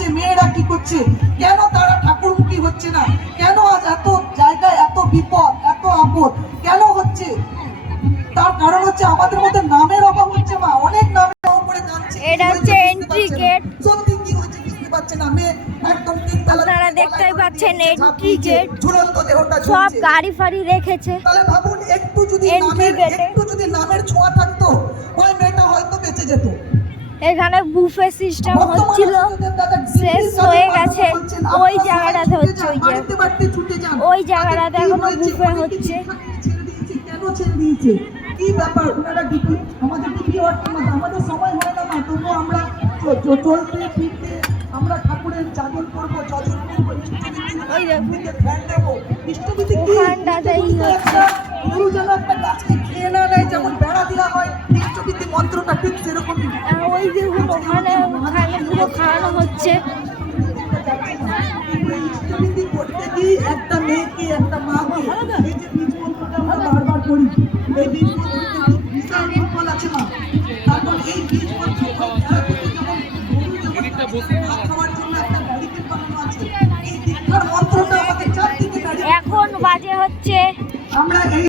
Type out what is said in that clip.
করছে, মেয়েরা কি করছে, কেন তারা ঠাকুরমুখী হচ্ছে না, কেন আজ এত জায়গায় এত বিপদ এত আপদ কেন হচ্ছে? তার কারণ হচ্ছে আমাদের মধ্যে নামের অভাব হচ্ছে। মা অনেক নামের অভাব করে কাঁদছে। এটা হচ্ছে এন্ট্রি গেট। সত্যি কি হয়েছে বুঝতে পারছে না। মেয়ে একদম তিনতলা, আপনারা দেখতেই পাচ্ছেন এন্ট্রি গেট। ঝুলন্ত দেহটা সব ঝুলছে। গাড়ি ফাড়ি রেখেছে। তাহলে ভাবুন একটু যদি নামের ছোঁয়া থাকতো ওই মেয়েটা হয়তো বেঁচে যেত। এখানে বুফে সিস্টেম হচ্ছিল, শেষ হয়ে গেছে। ওই জায়গাটাতে হচ্ছে, ওই জায়গাটাতে এখনো বুফে হচ্ছে। কেন ছেড়ে দিয়েছে, কি ব্যাপার? ওনারা ডিপি আমাদের ডিপি আমাদের সময় হয় না, তবুও আমরা চলতে ফিরতে আমরা ঠাকুরের জাগরণ করবো, যজন করবো, ওই দেখুন ধ্যান দেবো। ইষ্টবিধি কি? ওখানটাতেই হচ্ছে। গরু যেন একটা গাছকে খেয়ে না নেয়, যেমন বেড়া দেওয়া হয়, ইষ্টবিধি মন্ত্রটা ঠিক সেরকমই। ওই দেখুন ওখানে পুরো খাওয়ানো হচ্ছে। ইষ্টবিধি করতে গিয়ে একটা মেয়েকে একটা মাকে এই যে বীজ মন্ত্রটা আমরা বারবার করি, এই বীজ মন্ত্রতে বিশাল ফল আছে মা। তারপর এই বীজ মন্ত্র খাওয়ার জন্য একটা ব্যারিকেড বানানো আছে। এই দীক্ষার মন্ত্রটা আমাদের চারদিকে এখন বাজে হচ্ছে আমরা